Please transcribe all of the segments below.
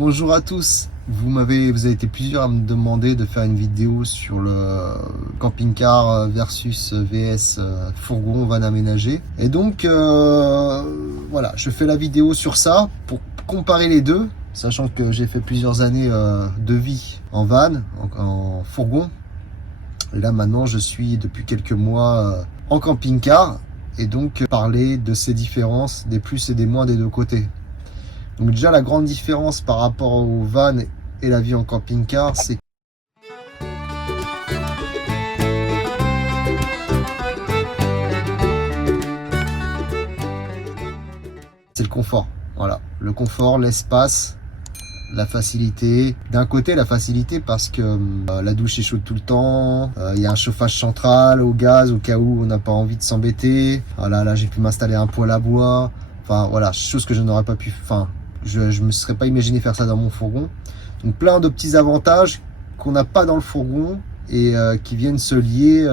Bonjour à tous. Vous avez été plusieurs à me demander de faire une vidéo sur le camping-car versus VS fourgon van aménagé. Et donc voilà, je fais la vidéo sur ça pour comparer les deux, sachant que j'ai fait plusieurs années de vie en van, en fourgon. Et là maintenant je suis depuis quelques mois en camping-car et donc parler de ces différences, des plus et des moins des deux côtés. Donc déjà la grande différence par rapport au van et la vie en camping-car, c'est le confort. Voilà, le confort, l'espace, la facilité. D'un côté la facilité parce que la douche est chaude tout le temps, il y a un chauffage central au gaz au cas où on n'a pas envie de s'embêter. Voilà, là j'ai pu m'installer un poêle à bois. Enfin voilà, chose que je n'aurais pas pu. Je me serais pas imaginé faire ça dans mon fourgon. Donc plein de petits avantages qu'on n'a pas dans le fourgon et qui viennent se lier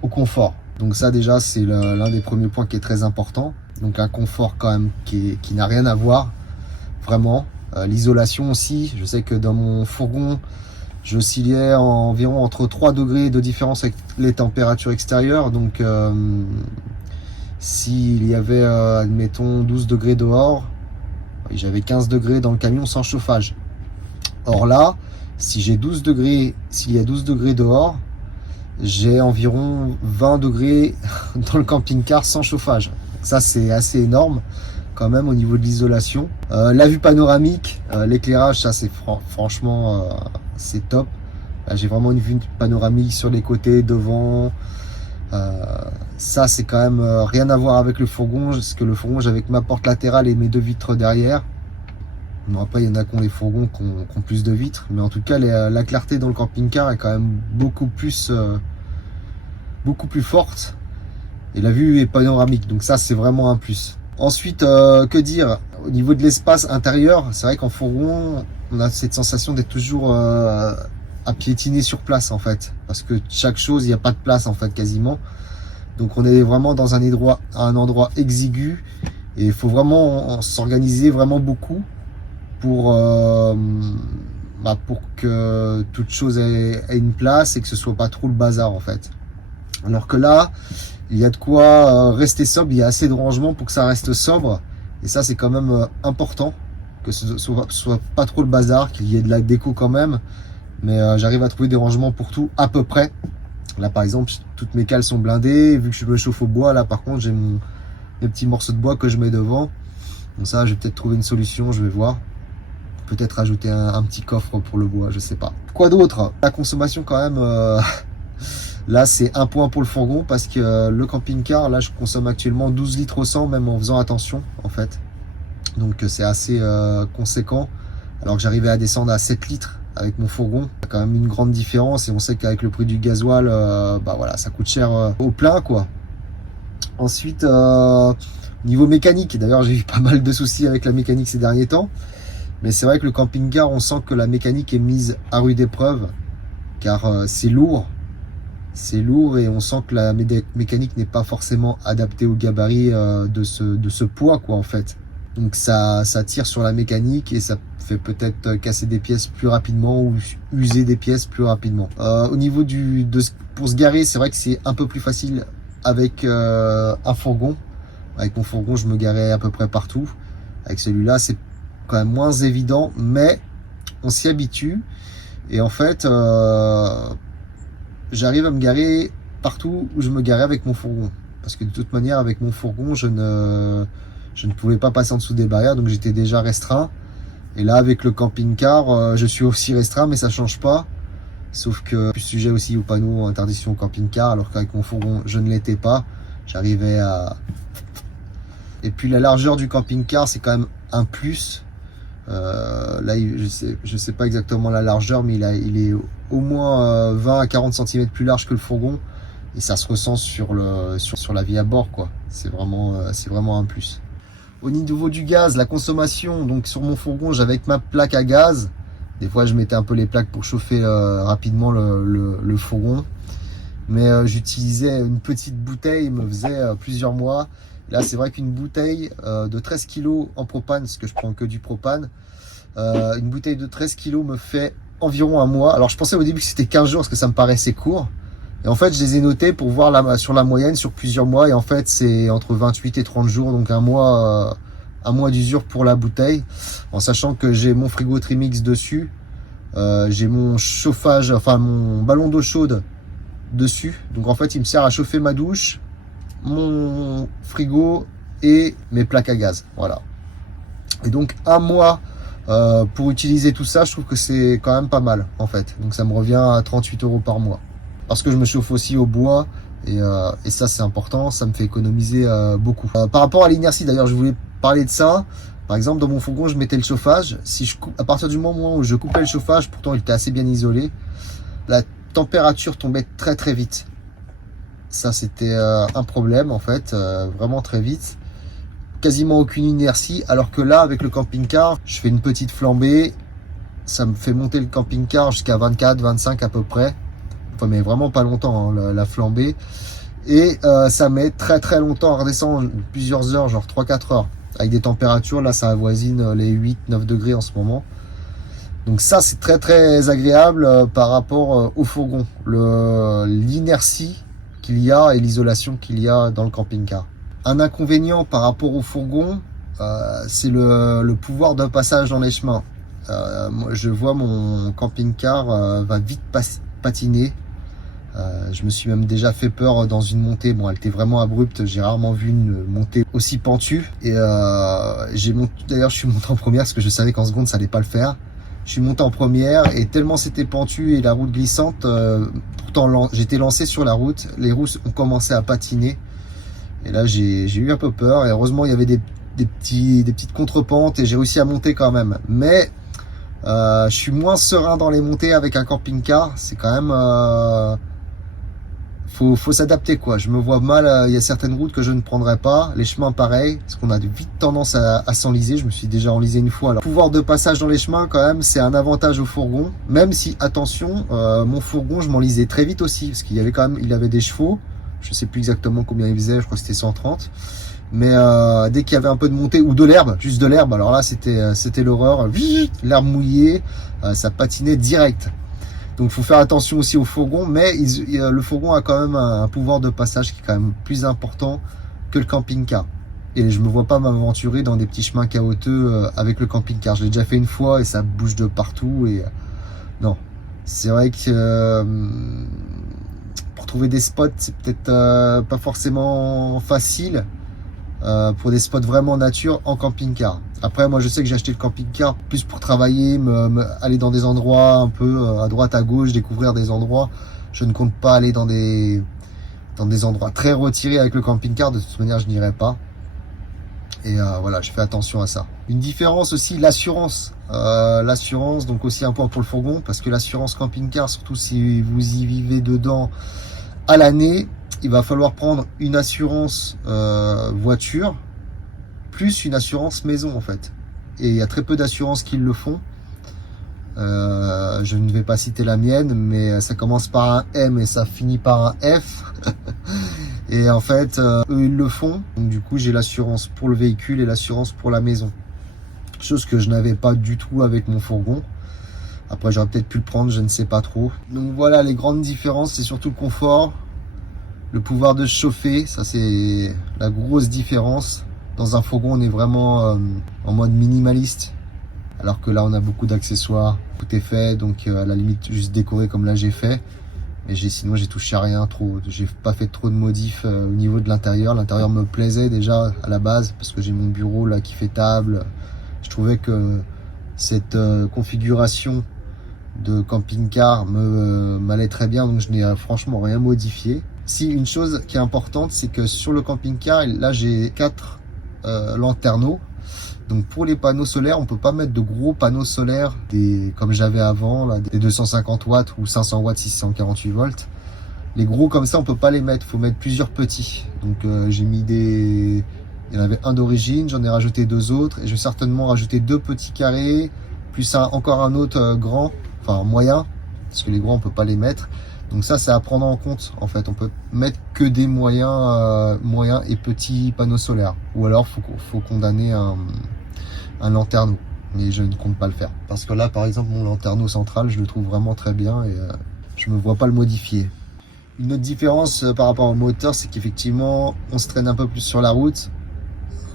au confort. Donc ça déjà c'est l'un des premiers points qui est très important. Donc un confort quand même qui n'a rien à voir vraiment. L'isolation aussi, je sais que dans mon fourgon j'oscillais environ entre 3 degrés de différence avec les températures extérieures. Donc s'il y avait, admettons, 12 degrés dehors, j'avais 15 degrés dans le camion sans chauffage. Or là, si j'ai 12 degrés, s'il y a 12 degrés dehors, j'ai environ 20 degrés dans le camping-car sans chauffage. Ça, c'est assez énorme quand même au niveau de l'isolation. La vue panoramique, l'éclairage, ça c'est franchement, c'est top. Là, j'ai vraiment une vue panoramique sur les côtés, devant. Ça c'est quand même rien à voir avec le fourgon, parce que le fourgon j'ai avec ma porte latérale et mes deux vitres derrière. Bon, après il y en a qui ont des fourgons qui ont plus de vitres, mais en tout cas la clarté dans le camping-car est quand même beaucoup plus forte et la vue est panoramique, donc ça c'est vraiment un plus. Ensuite que dire au niveau de l'espace intérieur, c'est vrai qu'en fourgon on a cette sensation d'être toujours à piétiner sur place en fait, parce que chaque chose il n'y a pas de place en fait quasiment. Donc on est vraiment dans un endroit exigu et il faut vraiment s'organiser vraiment beaucoup pour que toute chose ait une place et que ce soit pas trop le bazar en fait. Alors que là, il y a de quoi rester sobre, il y a assez de rangement pour que ça reste sobre et ça c'est quand même important, que ce soit pas trop le bazar, qu'il y ait de la déco quand même, mais j'arrive à trouver des rangements pour tout à peu près. Là par exemple toutes mes cales sont blindées, vu que je me chauffe au bois, là par contre j'ai mes petits morceaux de bois que je mets devant. Donc ça je vais peut-être trouver une solution, je vais voir. Peut-être ajouter un petit coffre pour le bois, je sais pas. Quoi d'autre? La consommation quand même, là c'est un point pour le fourgon, parce que le camping-car, là je consomme actuellement 12 litres au 100, même en faisant attention en fait. Donc c'est assez conséquent, alors que j'arrivais à descendre à 7 litres avec mon fourgon. Il y a quand même une grande différence et on sait qu'avec le prix du gasoil, bah voilà, ça coûte cher au plein quoi. Ensuite niveau mécanique, d'ailleurs j'ai eu pas mal de soucis avec la mécanique ces derniers temps, mais c'est vrai que le camping-car, on sent que la mécanique est mise à rude épreuve, car c'est lourd et on sent que la mécanique n'est pas forcément adaptée au gabarit de ce poids quoi en fait. Donc ça tire sur la mécanique et ça fait peut-être casser des pièces plus rapidement ou user des pièces plus rapidement. Au niveau pour se garer, c'est vrai que c'est un peu plus facile avec un fourgon. Avec mon fourgon, je me garais à peu près partout. Avec celui-là, c'est quand même moins évident, mais on s'y habitue. Et en fait, j'arrive à me garer partout où je me garais avec mon fourgon. Parce que de toute manière, avec mon fourgon, je ne pouvais pas passer en dessous des barrières, donc j'étais déjà restreint. Et là, avec le camping-car, je suis aussi restreint, mais ça change pas. Sauf que je suis sujet aussi au panneau interdiction camping-car, alors qu'avec mon fourgon, je ne l'étais pas. J'arrivais à... Et puis la largeur du camping-car, c'est quand même un plus. Là, je sais pas exactement la largeur, mais il est au moins 20 à 40 cm plus large que le fourgon. Et ça se ressent sur la vie à bord, quoi. C'est vraiment un plus. Au niveau du gaz, la consommation, donc sur mon fourgon, j'avais avec ma plaque à gaz. Des fois, je mettais un peu les plaques pour chauffer rapidement le fourgon. Mais j'utilisais une petite bouteille, il me faisait plusieurs mois. Là, c'est vrai qu'une bouteille de 13 kg en propane, parce que je prends que du propane, une bouteille de 13 kg me fait environ un mois. Alors, je pensais au début que c'était 15 jours, parce que ça me paraissait court. Et en fait, je les ai notés pour voir sur la moyenne, sur plusieurs mois. Et en fait, c'est entre 28 et 30 jours, donc un mois d'usure pour la bouteille. En sachant que j'ai mon frigo Trimix dessus. J'ai mon chauffage, enfin mon ballon d'eau chaude dessus. Donc en fait, il me sert à chauffer ma douche, mon frigo et mes plaques à gaz. Voilà. Et donc un mois pour utiliser tout ça, je trouve que c'est quand même pas mal en fait. Donc ça me revient à 38 € par mois. Parce que je me chauffe aussi au bois et ça c'est important, ça me fait économiser beaucoup. Par rapport à l'inertie, d'ailleurs je voulais parler de ça. Par exemple, dans mon fourgon, je mettais le chauffage. À partir du moment où je coupais le chauffage, pourtant il était assez bien isolé, la température tombait très très vite. Ça, c'était un problème en fait, vraiment très vite. Quasiment aucune inertie, alors que là, avec le camping-car, je fais une petite flambée. Ça me fait monter le camping-car jusqu'à 24, 25 à peu près. Enfin, mais vraiment pas longtemps, hein, la flambée. Et ça met très très longtemps à redescendre, plusieurs heures, genre 3-4 heures. Avec des températures, là ça avoisine les 8-9 degrés en ce moment. Donc ça c'est très très agréable par rapport au fourgon. L'inertie qu'il y a et l'isolation qu'il y a dans le camping-car. Un inconvénient par rapport au fourgon, c'est le pouvoir de passage dans les chemins. Moi, je vois mon camping-car va vite patiner. Je me suis même déjà fait peur dans une montée. Bon, elle était vraiment abrupte. J'ai rarement vu une montée aussi pentue. Et d'ailleurs, je suis monté en première parce que je savais qu'en seconde, ça allait pas le faire. Je suis monté en première et tellement c'était pentu et la route glissante, pourtant j'étais lancé sur la route. Les roues ont commencé à patiner. Et là, j'ai eu un peu peur. Et heureusement, il y avait des petites contrepentes et j'ai réussi à monter quand même. Mais je suis moins serein dans les montées avec un camping-car. C'est quand même... faut s'adapter quoi. Je me vois mal, il y a certaines routes que je ne prendrai pas, les chemins pareil, parce qu'on a vite tendance à s'enliser. Je me suis déjà enlisé une fois. Alors, pouvoir de passage dans les chemins quand même, c'est un avantage au fourgon. Même si, attention, mon fourgon, je m'enlisais très vite aussi, parce qu'il y avait quand même, il avait des chevaux. Je sais plus exactement combien il faisait, je crois que c'était 130. Mais dès qu'il y avait un peu de montée ou de l'herbe, juste de l'herbe, alors là c'était l'horreur. L'herbe mouillée, ça patinait direct. Donc il faut faire attention aussi au fourgon, mais le fourgon a quand même un pouvoir de passage qui est quand même plus important que le camping-car. Et je me vois pas m'aventurer dans des petits chemins chaotiques avec le camping-car. Je l'ai déjà fait une fois et ça bouge de partout. Et non, c'est vrai que pour trouver des spots, c'est peut-être pas forcément facile. Pour des spots vraiment nature en camping-car. Après, moi je sais que j'ai acheté le camping-car plus pour travailler, aller dans des endroits un peu à droite, à gauche, découvrir des endroits. Je ne compte pas aller dans des endroits très retirés avec le camping-car. De toute manière, je n'irai pas. Et voilà, je fais attention à ça. Une différence aussi, l'assurance. L'assurance, donc aussi un point pour le fourgon, parce que l'assurance camping-car, surtout si vous y vivez dedans à l'année, il va falloir prendre une assurance voiture plus une assurance maison en fait. Et il y a très peu d'assurances qui le font. Je ne vais pas citer la mienne, mais ça commence par un M et ça finit par un F. Et en fait, eux ils le font. Donc du coup, j'ai l'assurance pour le véhicule et l'assurance pour la maison. Chose que je n'avais pas du tout avec mon fourgon. Après, j'aurais peut-être pu le prendre, je ne sais pas trop. Donc voilà, les grandes différences, c'est surtout le confort. Le pouvoir de se chauffer, ça c'est la grosse différence. Dans un fourgon, on est vraiment en mode minimaliste. Alors que là, on a beaucoup d'accessoires. Tout est fait, donc à la limite, juste décorer comme là j'ai fait. Mais sinon, j'ai touché à rien trop. J'ai pas fait trop de modifs au niveau de l'intérieur. L'intérieur me plaisait déjà à la base parce que j'ai mon bureau là qui fait table. Je trouvais que cette configuration de camping-car m'allait très bien, donc je n'ai franchement rien modifié. Si une chose qui est importante, c'est que sur le camping-car, là j'ai 4 lanterneaux. Donc pour les panneaux solaires, on peut pas mettre de gros panneaux solaires comme j'avais avant, là, des 250 watts ou 500 watts 648 volts. Les gros comme ça, on peut pas les mettre, faut mettre plusieurs petits. Donc j'ai mis il y en avait un d'origine, j'en ai rajouté 2 autres et je vais certainement rajouter 2 petits carrés, plus encore un autre grand, enfin moyen, parce que les gros on peut pas les mettre. Donc ça, c'est à prendre en compte en fait. On peut mettre que des moyens et petits panneaux solaires. Ou alors faut condamner un lanterneau. Mais je ne compte pas le faire. Parce que là, par exemple, mon lanterneau central, je le trouve vraiment très bien et je me vois pas le modifier. Une autre différence par rapport au moteur, c'est qu'effectivement, on se traîne un peu plus sur la route.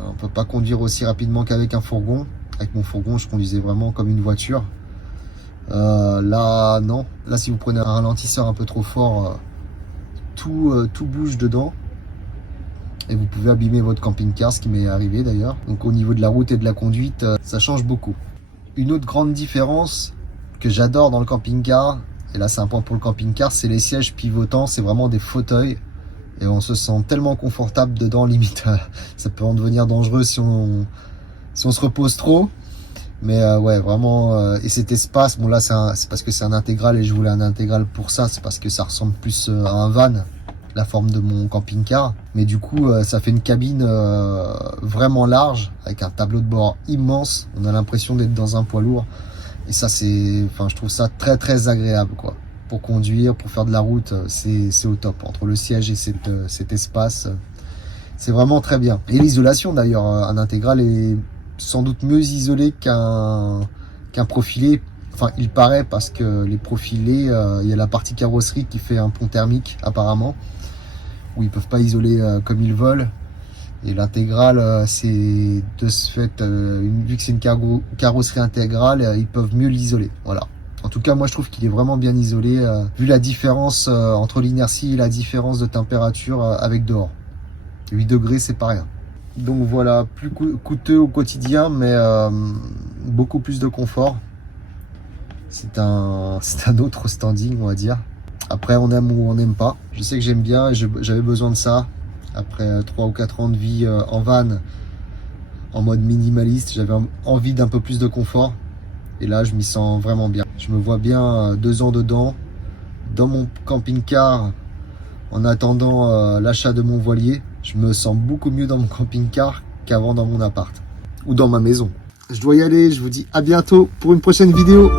On peut pas conduire aussi rapidement qu'avec un fourgon. Avec mon fourgon, je conduisais vraiment comme une voiture. Là, non. Là, si vous prenez un ralentisseur un peu trop fort, tout bouge dedans. Et vous pouvez abîmer votre camping-car, ce qui m'est arrivé d'ailleurs. Donc au niveau de la route et de la conduite, ça change beaucoup. Une autre grande différence que j'adore dans le camping-car, et là c'est un point pour le camping-car, c'est les sièges pivotants. C'est vraiment des fauteuils. Et on se sent tellement confortable dedans, limite ça peut en devenir dangereux si on se repose trop. Mais ouais, vraiment, et cet espace, bon là c'est parce que c'est un intégral et je voulais un intégral pour ça, c'est parce que ça ressemble plus à un van, la forme de mon camping-car. Mais du coup, ça fait une cabine vraiment large, avec un tableau de bord immense. On a l'impression d'être dans un poids lourd. Et ça, je trouve ça très très agréable, quoi. Pour conduire, pour faire de la route, c'est au top. Entre le siège et cet espace, c'est vraiment très bien. Et l'isolation d'ailleurs, un intégral est sans doute mieux isolé qu'un profilé. Enfin, il paraît, parce que les profilés, il y a la partie carrosserie qui fait un pont thermique apparemment, où ils peuvent pas isoler comme ils veulent. Et l'intégrale, c'est de ce fait, vu que c'est une carrosserie intégrale, ils peuvent mieux l'isoler. Voilà. En tout cas, moi je trouve qu'il est vraiment bien isolé, vu la différence entre l'inertie et la différence de température avec dehors. 8 degrés, c'est pas rien. Donc voilà, plus coûteux au quotidien, mais beaucoup plus de confort. C'est un autre standing, on va dire. Après, on aime ou on n'aime pas. Je sais que j'aime bien et j'avais besoin de ça. Après 3 ou 4 ans de vie en van, en mode minimaliste, j'avais envie d'un peu plus de confort. Et là, je m'y sens vraiment bien. Je me vois bien 2 ans dedans, dans mon camping-car, en attendant l'achat de mon voilier. Je me sens beaucoup mieux dans mon camping-car qu'avant dans mon appart ou dans ma maison. Je dois y aller, je vous dis à bientôt pour une prochaine vidéo.